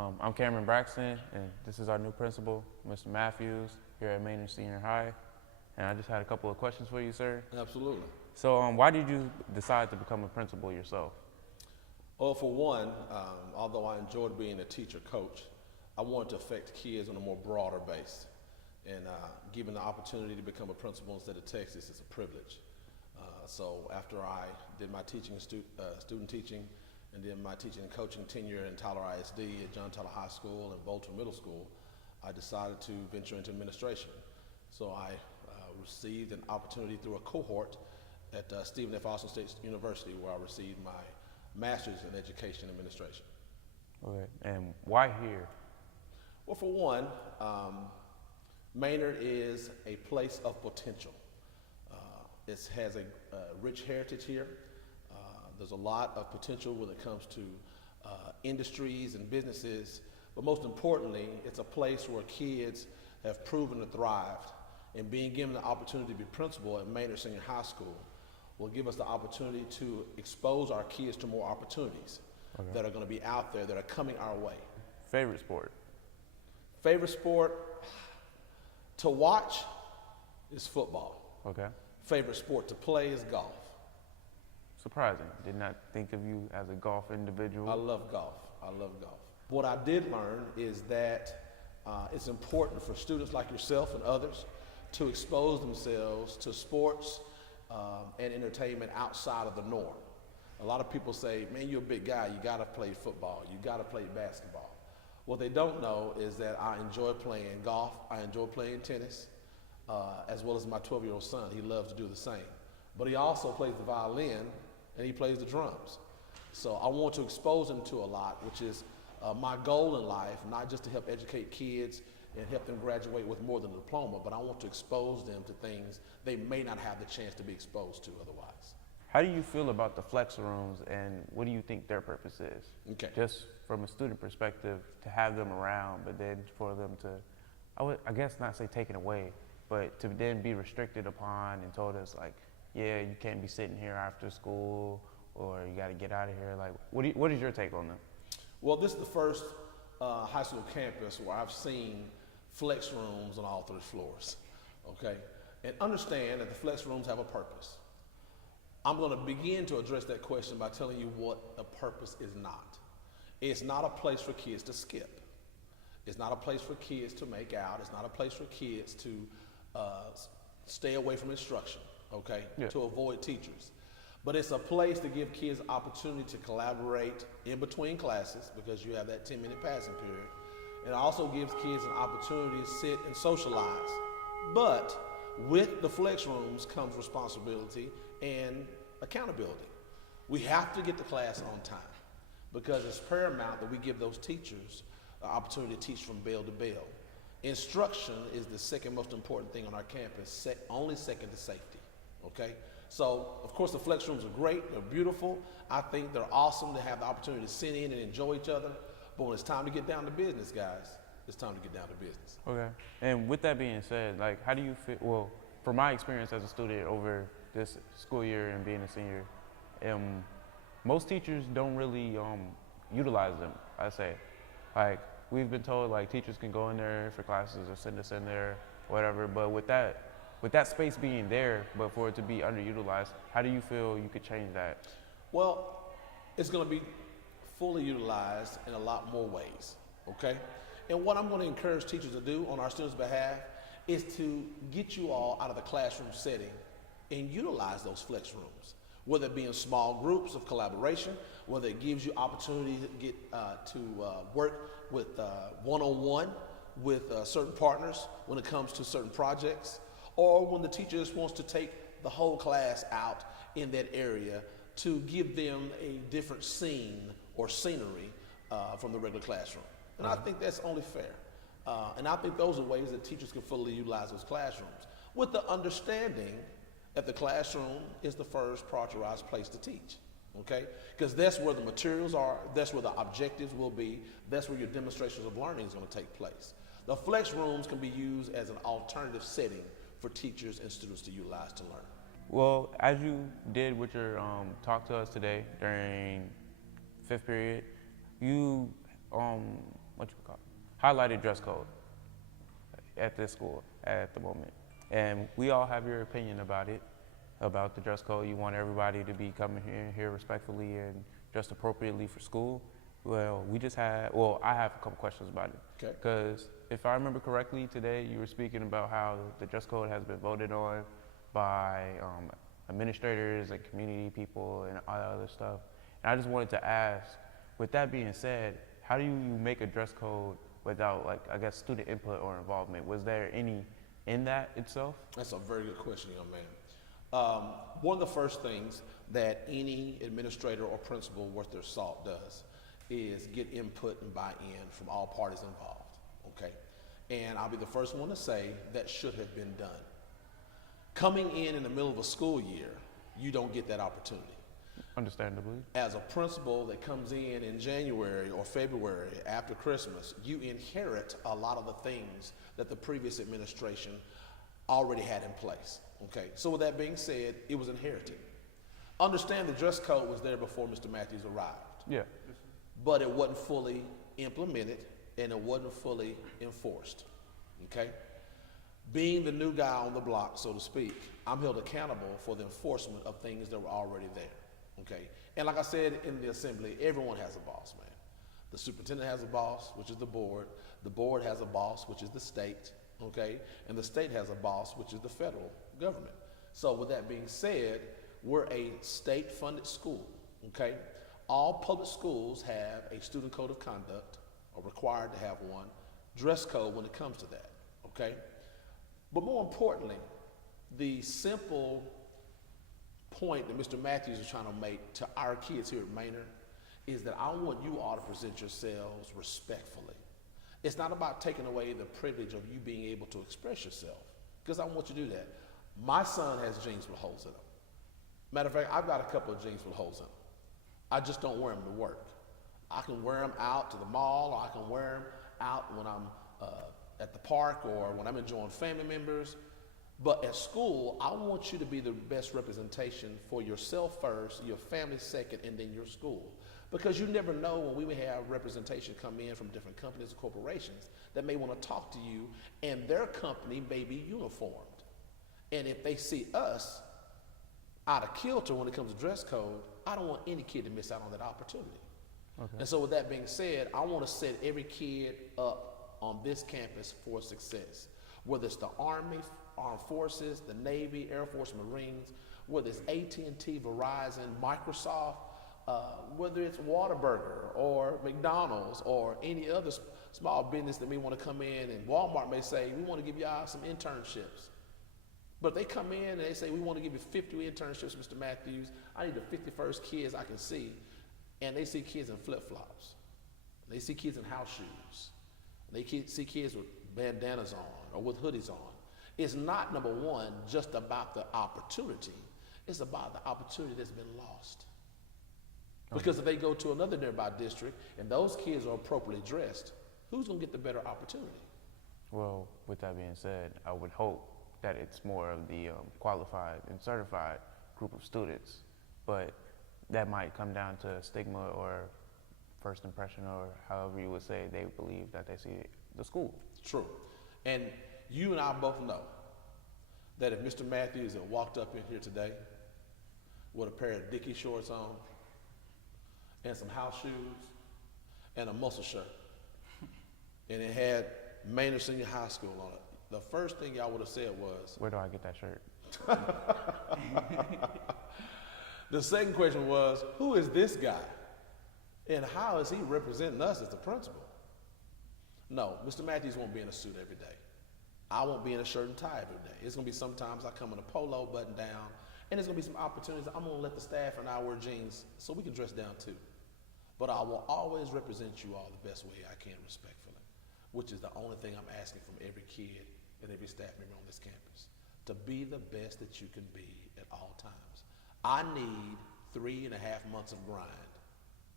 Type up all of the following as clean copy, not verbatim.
I'm Cameron Braxton, and this is our new principal, Mr. Matthews, here at Maynard Senior High. And I just had a couple of questions for you, sir. Absolutely. So why did you decide to become a principal yourself? Well, for one, although I enjoyed being a teacher coach, I wanted to affect kids on a more broader base. And given the opportunity to become a principal instead of Texas is a privilege. So after I did my teaching, student teaching, and then my teaching and coaching tenure in Tyler ISD, at John Tyler High School, and Bolton Middle School, I decided to venture into administration. So I received an opportunity through a cohort at Stephen F. Austin State University, where I received my master's in education administration. Okay, and why here? Well, for one, Maynard is a place of potential. It has a rich heritage here. There's a lot of potential when it comes to industries and businesses, but most importantly, it's a place where kids have proven to thrive, and being given the opportunity to be principal at Maynard Senior High School will give us the opportunity to expose our kids to more opportunities that are going to be out there, that are coming our way. Favorite sport? Favorite sport to watch is football. Okay. Favorite sport to play is golf. Surprising. Did not think of you as a golf individual. I love golf. I love golf. What I did learn is that it's important for students like yourself and others to expose themselves to sports and entertainment outside of the norm. A lot of people say, man, you're a big guy, you gotta play football, you gotta play basketball. What they don't know is that I enjoy playing golf, I enjoy playing tennis, as well as my 12-year-old son. He loves to do the same. But he also plays the violin and he plays the drums. So I want to expose him to a lot, which is my goal in life, not just to help educate kids and help them graduate with more than a diploma, but I want to expose them to things they may not have the chance to be exposed to otherwise. How do you feel about the flex rooms, and what do you think their purpose is? Okay. Just from a student perspective, to have them around, but then for them to, I guess not say taken away, but to then be restricted upon and told us like, yeah, you can't be sitting here after school, or you got to get out of here. Like, what is your take on that? Well, this is the first high school campus where I've seen flex rooms on all 3 floors, okay? And understand that the flex rooms have a purpose. I'm going to begin to address that question by telling you what a purpose is not. It's not a place for kids to skip. It's not a place for kids to make out. It's not a place for kids to stay away from instruction, okay? Yeah. To avoid teachers. But it's a place to give kids opportunity to collaborate in between classes, because you have that 10-minute passing period. It also gives kids an opportunity to sit and socialize. But with the flex rooms comes responsibility and accountability. We have to get to class on time, because it's paramount that we give those teachers the opportunity to teach from bell to bell. Instruction is the second most important thing on our campus, only second to safety, okay? So, of course, the flex rooms are great, they're beautiful. I think they're awesome to have the opportunity to sit in and enjoy each other. But when it's time to get down to business, guys, it's time to get down to business. Okay. And with that being said, like, how do you feel, well, from my experience as a student over this school year and being a senior, most teachers don't really utilize them, I say. Like, we've been told, like, teachers can go in there for classes or send us in there, whatever, but with that space being there, but for it to be underutilized, how do you feel you could change that? Well, it's going to be fully utilized in a lot more ways, okay? And what I'm going to encourage teachers to do on our students' behalf is to get you all out of the classroom setting and utilize those flex rooms, whether it be in small groups of collaboration, whether it gives you opportunity to get to work with one-on-one with certain partners when it comes to certain projects, or when the teacher just wants to take the whole class out in that area to give them a different scene or scenery from the regular classroom. And I think that's only fair. And I think those are ways that teachers can fully utilize those classrooms, with the understanding that the classroom is the first prioritized place to teach, okay? Because that's where the materials are, that's where the objectives will be, that's where your demonstrations of learning is going to take place. The flex rooms can be used as an alternative setting for teachers and students to utilize to learn. Well, as you did with your talk to us today during 5th period, you highlighted dress code at this school at the moment. And we all have your opinion about it, about the dress code. You want everybody to be coming here respectfully and dressed appropriately for school. Well, I have a couple questions about it. Okay. Because if I remember correctly today, you were speaking about how the dress code has been voted on by administrators and community people and all that other stuff. And I just wanted to ask, with that being said, how do you make a dress code without, like, I guess, student input or involvement? Was there any in that itself? That's a very good question, young man. One of the first things that any administrator or principal worth their salt does is get input and buy-in from all parties involved, okay? And I'll be the first one to say that should have been done. Coming in the middle of a school year, you don't get that opportunity. Understandably. As a principal that comes in January or February after Christmas, you inherit a lot of the things that the previous administration already had in place, okay? So with that being said, it was inherited. Understand the dress code was there before Mr. Matthews arrived. Yeah. But it wasn't fully implemented and it wasn't fully enforced, okay? Being the new guy on the block, so to speak, I'm held accountable for the enforcement of things that were already there, okay? And like I said in the assembly, everyone has a boss, man. The superintendent has a boss, which is the board has a boss, which is the state, okay? And the state has a boss, which is the federal government. So with that being said, we're a state-funded school, okay? All public schools have a student code of conduct, or required to have one, dress code when it comes to that, okay? But more importantly, the simple point that Mr. Matthews is trying to make to our kids here at Manor is that I want you all to present yourselves respectfully. It's not about taking away the privilege of you being able to express yourself, because I want you to do that. My son has jeans with holes in them. Matter of fact, I've got a couple of jeans with holes in them. I just don't wear them to work. I can wear them out to the mall, or I can wear them out when I'm at the park or when I'm enjoying family members. But at school, I want you to be the best representation for yourself first, your family second, and then your school. Because you never know when we may have representation come in from different companies or corporations that may want to talk to you, and their company may be uniformed. And if they see us out of kilter when it comes to dress code, I don't want any kid to miss out on that opportunity. Okay. And so with that being said, I want to set every kid up on this campus for success. Whether it's the Army, Armed Forces, the Navy, Air Force, Marines, whether it's AT&T, Verizon, Microsoft, whether it's Whataburger or McDonald's or any other small business that may want to come in, and Walmart may say, we want to give y'all some internships. But they come in and they say, we want to give you 50 internships, Mr. Matthews. I need the 51st kids I can see. And they see kids in flip-flops. They see kids in house shoes. They see kids with bandanas on or with hoodies on. It's not, number one, just about the opportunity. It's about the opportunity that's been lost. Because if they go to another nearby district and those kids are appropriately dressed, who's going to get the better opportunity? Well, with that being said, I would hope that it's more of the qualified and certified group of students, but that might come down to stigma or first impression, or however you would say they believe that they see the school. True. And you and I both know that if Mr. Matthews had walked up in here today with a pair of Dickie shorts on and some house shoes and a muscle shirt, and it had Manor Senior High School on it, the first thing y'all would have said was, where do I get that shirt? The second question was, who is this guy? And how is he representing us as the principal? No, Mr. Matthews won't be in a suit every day. I won't be in a shirt and tie every day. It's going to be sometimes I come in a polo button down, and there's going to be some opportunities. I'm going to let the staff and I wear jeans so we can dress down too. But I will always represent you all the best way I can respectfully, which is the only thing I'm asking from every kid and every staff member on this campus, to be the best that you can be at all times. I need 3.5 months of grind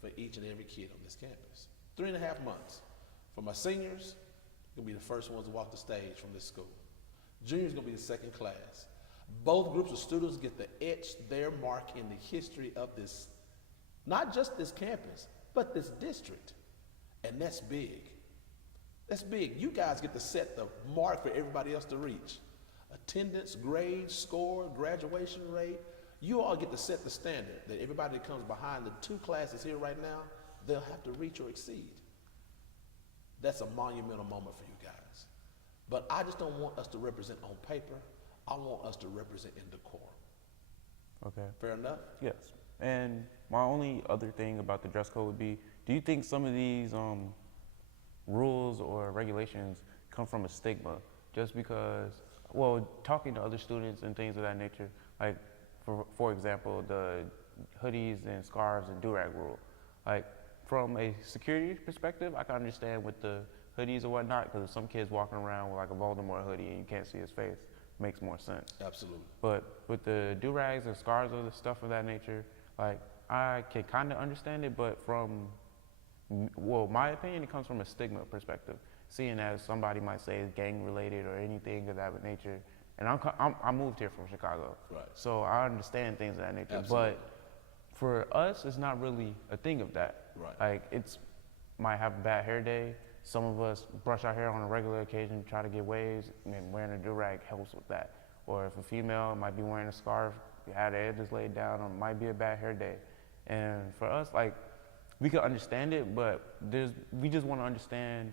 for each and every kid on this campus. 3.5 months. For my seniors, going to be the first ones to walk the stage from this school. Juniors going to be the second class. Both groups of students get to etch their mark in the history of this, not just this campus, but this district. And that's big. That's big. You guys get to set the mark for everybody else to reach. Attendance, grades, score, graduation rate. You all get to set the standard that everybody that comes behind the 2 classes here right now, they'll have to reach or exceed. That's a monumental moment for you guys. But I just don't want us to represent on paper. I want us to represent in decorum. Okay. Fair enough? Yes. And my only other thing about the dress code would be, do you think some of these rules or regulations come from a stigma? Just because, well, talking to other students and things of that nature, like, for example, the hoodies and scarves and do-rag rule. Like, from a security perspective, I can understand with the hoodies or whatnot, because some kids walking around with like a Voldemort hoodie and you can't see his face, makes more sense. Absolutely. But with the do-rags and scarves or the stuff of that nature, like, I can kind of understand it, but from, well, my opinion, it comes from a stigma perspective, seeing as somebody might say it's gang-related or anything of that nature. And I moved here from Chicago, Right. so I understand things of that nature. Absolutely. But for us, it's not really a thing of that. Right. Like, it's might have a bad hair day. Some of us brush our hair on a regular occasion, try to get waves, and wearing a do-rag helps with that. Or if a female might be wearing a scarf, had the edges laid down, or it might be a bad hair day. And for us, like, we can understand it, but we just want to understand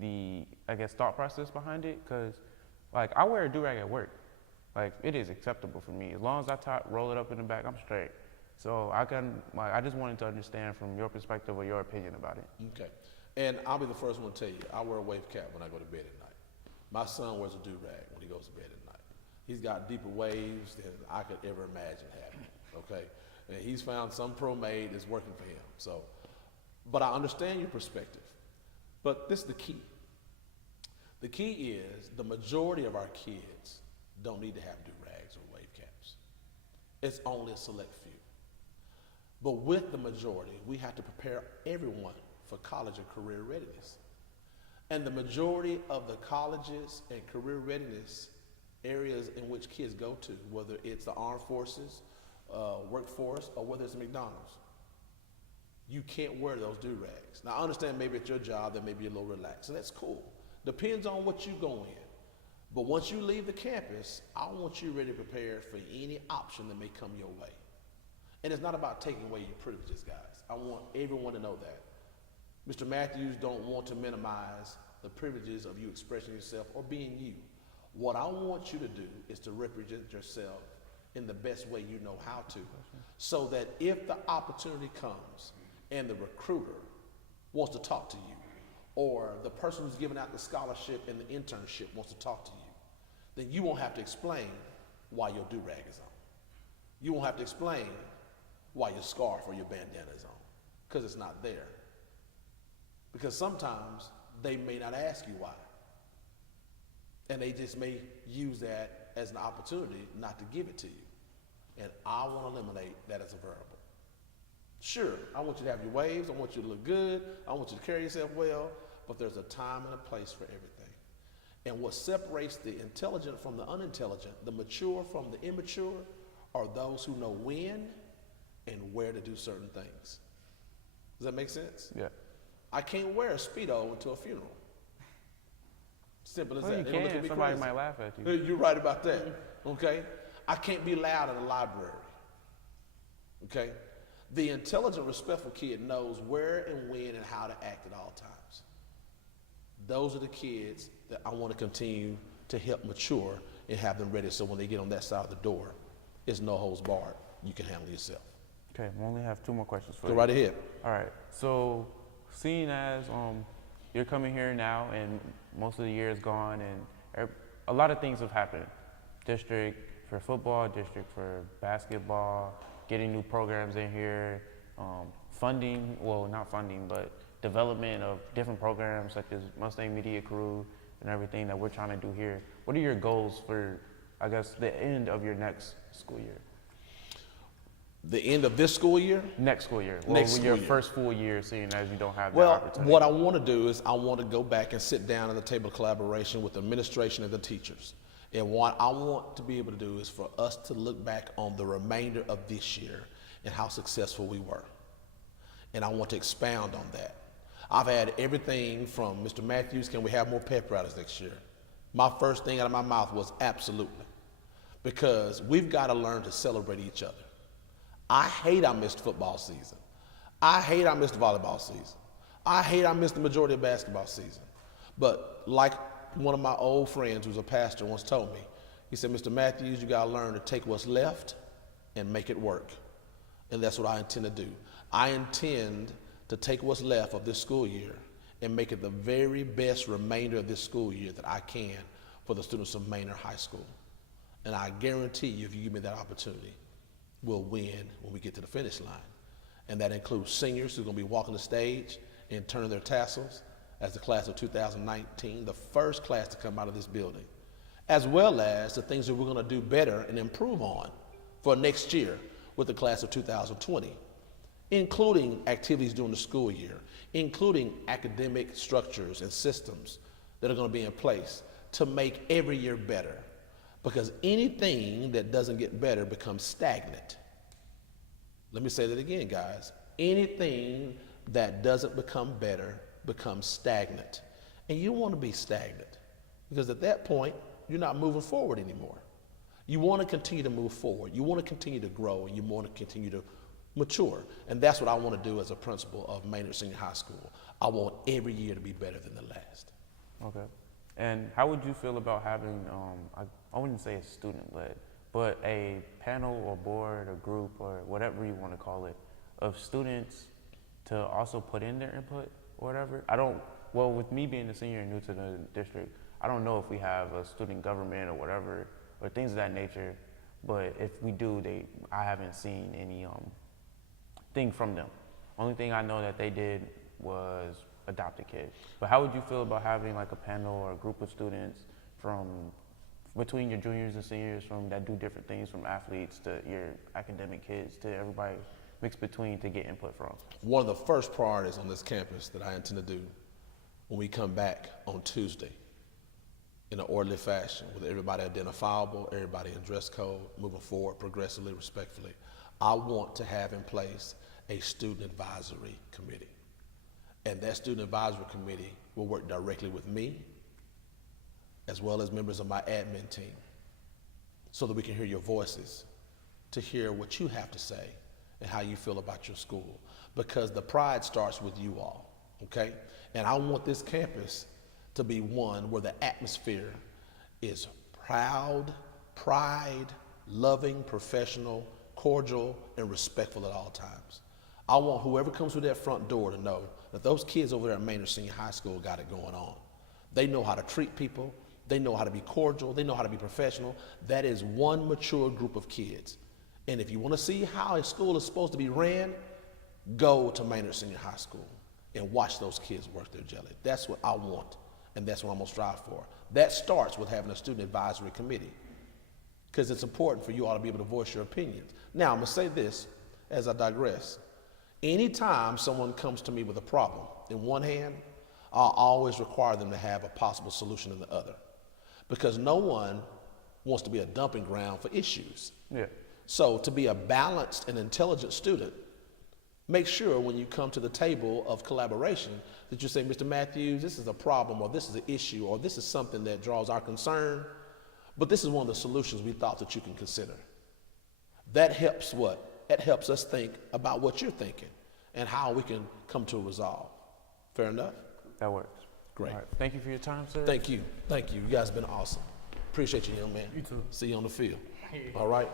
the, I guess, thought process behind it, because, like, I wear a do-rag at work. Like, it is acceptable for me. As long as I roll it up in the back, I'm straight. So I just wanted to understand from your perspective or your opinion about it. Okay. And I'll be the first one to tell you, I wear a wave cap when I go to bed at night. My son wears a do-rag when he goes to bed at night. He's got deeper waves than I could ever imagine having, okay? And he's found some pro-made that's working for him. So, but I understand your perspective. But this is the key. The key is the majority of our kids don't need to have do-rags or wave caps. It's only a select few. But with the majority, we have to prepare everyone for college and career readiness. And the majority of the colleges and career readiness areas in which kids go to, whether it's the armed forces, workforce, or whether it's McDonald's, you can't wear those do-rags. Now, I understand maybe at your job that may be a little relaxed, and that's cool. Depends on what you go in. But once you leave the campus, I want you ready to prepare for any option that may come your way. And it's not about taking away your privileges, guys. I want everyone to know that. Mr. Matthews don't want to minimize the privileges of you expressing yourself or being you. What I want you to do is to represent yourself in the best way you know how to, so that if the opportunity comes and the recruiter wants to talk to you, or the person who's giving out the scholarship and the internship wants to talk to you, then you won't have to explain why your do-rag is on. You won't have to explain why your scarf or your bandana is on, because it's not there. Because sometimes they may not ask you why. And they just may use that as an opportunity not to give it to you. And I want to eliminate that as a variable. Sure, I want you to have your waves, I want you to look good, I want you to carry yourself well, but there's a time and a place for everything. And what separates the intelligent from the unintelligent, the mature from the immature, are those who know when and where to do certain things. Does that make sense? Yeah. I can't wear a Speedo to a funeral. Simple as Well, that. you It'll look can. at me Somebody crazy. might laugh at you. You're right about that. Okay? I can't be loud in the library. Okay? The intelligent, respectful kid knows where and when and how to act at all times. Those are the kids that I want to continue to help mature and have them ready, so when they get on that side of the door, it's no holds barred. You can handle yourself. Okay, we only have 2 more questions for Go you. right ahead. All right. So, seeing as you're coming here now, and most of the year is gone, and a lot of things have happened. District for football, district for basketball, getting new programs in here, funding. Well, not funding, but development of different programs such as Mustang Media Crew and everything that we're trying to do here. What are your goals for, I guess, the end of your next school year? The end of this school year? Next school year. Next Well, school your year. first full year, seeing as you don't have that Well, opportunity. what I want to do is I want to go back and sit down at the table of collaboration with the administration and the teachers. And what I want to be able to do is for us to look back on the remainder of this year and how successful we were. And I want to expound on that. I've had everything from Mr. Matthews, can we have more pep rallies next year? My first thing out of my mouth was absolutely, because we've got to learn to celebrate each other. I hate I missed football season. I hate I missed volleyball season. I hate I missed the majority of basketball season. But like one of my old friends who's a pastor once told me, he said, Mr. Matthews, you gotta learn to take what's left and make it work. And that's what I intend to do. I intend to take what's left of this school year and make it the very best remainder of this school year that I can for the students of Maynard High School. And I guarantee you, if you give me that opportunity, we'll win when we get to the finish line. And that includes seniors who are gonna be walking the stage and turning their tassels as the class of 2019, the first class to come out of this building, as well as the things that we're gonna do better and improve on for next year with the class of 2020, including activities during the school year, including academic structures and systems that are gonna be in place to make every year better. Because anything that doesn't get better becomes stagnant. Let me say that again, guys. Anything that doesn't become better becomes stagnant. And you don't want to be stagnant, because at that point, you're not moving forward anymore. You want to continue to move forward. You want to continue to grow, and you want to continue to mature. And that's what I want to do as a principal of Maynard Senior High School. I want every year to be better than the last. Okay. And how would you feel about having, I wouldn't say it's student-led, but a panel or board or group or whatever you want to call it, of students to also put in their input or whatever? Well, with me being a senior and new to the district, I don't know if we have a student government or whatever, or things of that nature, but if we do, I haven't seen any thing from them. Only thing I know that they did was adopt a kid. But how would you feel about having like a panel or a group of students from between your juniors and seniors that do different things, from athletes to your academic kids to everybody mixed between, to get input from? One of the first priorities on this campus that I intend to do when we come back on Tuesday in an orderly fashion, with everybody identifiable, everybody in dress code, moving forward progressively, respectfully, I want to have in place a student advisory committee. And that student advisory committee will work directly with me, as well as members of my admin team, so that we can hear your voices, to hear what you have to say and how you feel about your school. Because the pride starts with you all, okay? And I want this campus to be one where the atmosphere is proud, pride, loving, professional, cordial, and respectful at all times. I want whoever comes through that front door to know that those kids over there at Maynard Senior High School got it going on. They know how to treat people. They know how to be cordial. They know how to be professional. That is one mature group of kids. And if you want to see how a school is supposed to be ran, go to Maynard Senior High School and watch those kids work their jelly. That's what I want, and that's what I'm going to strive for. That starts with having a student advisory committee, because it's important for you all to be able to voice your opinions. Now, I'm going to say this as I digress. Anytime someone comes to me with a problem, in one hand, I'll always require them to have a possible solution in the other, because no one wants to be a dumping ground for issues. Yeah. So to be a balanced and intelligent student, make sure when you come to the table of collaboration that you say, Mr. Matthews, this is a problem, or this is an issue, or this is something that draws our concern, but this is one of the solutions we thought that you can consider. That helps what? That helps us think about what you're thinking and how we can come to a resolve. Fair enough? That works. Great. All right. Thank you for your time, sir. Thank you. Thank you. You guys have been awesome. Appreciate you, young man. You too. See you on the field. All right?